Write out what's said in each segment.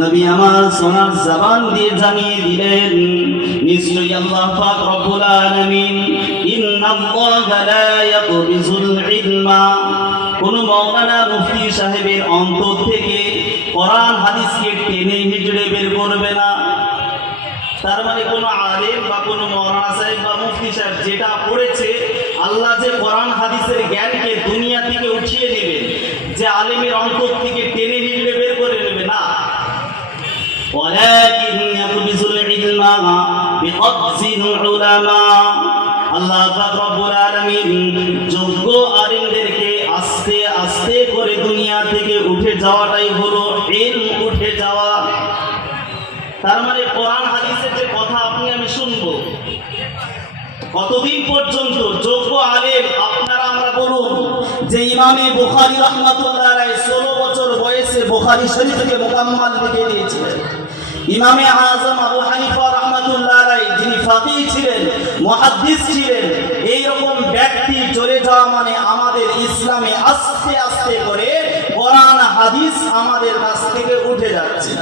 নবী আমার সোনার জবান দিয়ে জানিয়ে দিলেন, নিশ্চয়ই আল্লাহ পাক রব্বুল আলামিন ইন্নাল্লাহা লা ইয়াকবিজুল ইলমা, কোন মাওলানা মুফতি সাহেবের অন্তর থেকে কোরআন হাদিসকে টেনে হিজড়ে বের করবে না। তার মানে কোন আলেম বা কোন মাওলানা সাহেব বা মুফতি সাহেব যেটা পড়েছে, আল্লাহ যে কোরআন হাদিসের জ্ঞানকে দুনিয়া থেকে উঠিয়ে নেবে, যে আলেমের অন্তর থেকে টেনে হিজড়ে বের করে নেবে না। ওয়ালাকিন ইয়াকবিজুল ইলমা বিকবজিল উলামা, আল্লাহ পাক রব্বুল আলামিন যোগ্য আলেমদেরকে আস্তে আস্তে করে দুনিয়া থেকে উঠে যাওয়াটাই হলো ইলম, উঠে যাওয়া। তার মানে কোরআন হাদিসের যে কথা আপনি আমি শুনবো, কতদিন পর্যন্ত যোগ্য আলেম আপনারা আমরা বলুন যে ইমামে বুখারী রাহমাতুল্লাহ আলাইহি 16 বছর বয়সে বুখারী শরীফকে মুকাম্মাল লিখে দিয়েছিলেন। ইমামে আযম আবু হানিফা রাহমাতুল্লাহ আলাইহি যিনি ফাকিহ ছিলেন, মুহাদ্দিস ছিলেন, এই রকম ব্যক্তি চলে যাওয়া মানে আমাদের ইসলামে আস্তে আস্তে করে কোরআন হাদিস আমাদের কাছ থেকে উঠে যাচ্ছে।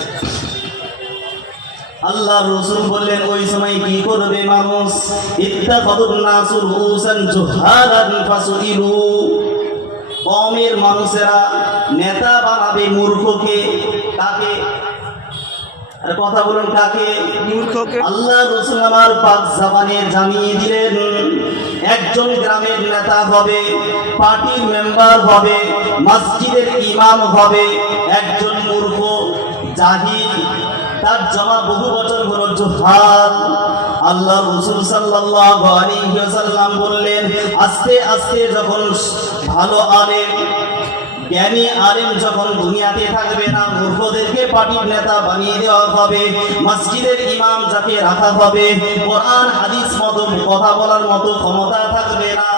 আল্লাহ রাসূল বললেন ওই সময় কি করবে মানুষ, ইত্তাখাদুন নাসু রুসান জুহালান ফাসুইলু, কওমের মানুষেরা নেতা বানাবে মূর্খকে। কাকে? আর কথা বলুন কাকে? মূর্খকে। আল্লাহ রাসূল আমার পাক জবানে জানিয়ে দিলেন, একজন গ্রামের নেতা হবে, পার্টির মেম্বার হবে, মসজিদের ইমাম হবে, একজন মূর্খ জাহিল, তার জমা বহু বছর হলো জুহাল। আল্লাহ রাসূল সাল্লাল্লাহু আলাইহি ওয়াসাল্লাম বললেন, আস্তে আস্তে যখন ভালো আলেম জ্ঞানী আলেম যখন দুনিয়াতে থাকবে না, মূর্খদেরকে পার্টির নেতা বানিয়ে দেওয়া হবে, মসজিদের ইমাম যাকে রাখা হবে, কোরআন হাদিস মতো কথা বলার মতো ক্ষমতা থাকবে না।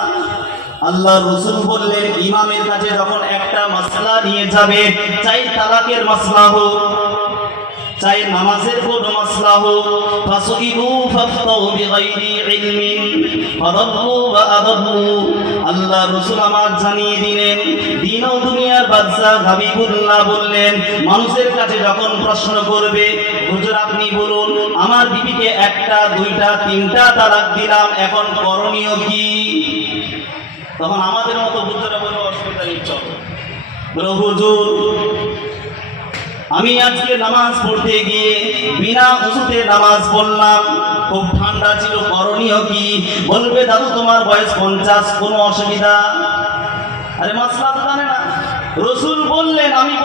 আল্লাহ রাসূল বললেন, ইমামের কাছে যখন একটা মাসলা নিয়ে যাবে, চাই তালাকের মাসলা হোক, চাই নামাজের কোন মাসলা হোক, ফাসইলু ফাফতাউ বিগাইরি ইলমিন ফাদাল্লু ওয়া আদাল্লু। আল্লাহ রাসূল আমার জানিয়ে দিলেন, দিন ও দুনিয়ার বাদশা হাবিবুল্লাহ বললেন, মানুষের কাছে যখন প্রশ্ন করবে, হুজুর আপনি বলুন আমার বিবিকে একটা দুইটা তিনটা তালাক দিলাম, এখন করণীয় কি? তখন আমাদের মতো হুজুররা বলবে অসুবিধা নেই, চলো। বলো হুজুর আমি আজকে নামাজ পড়তে গিয়ে বিনা ওযুতে নামাজ পড়লাম, খুব ঠান্ডা ছিল, করণীয় কি? বলবে দাদু তোমার বয়স 50, কোনো অসুবিধা? আরে মাসলা তো জানে না। রাসূল বললেন, আমি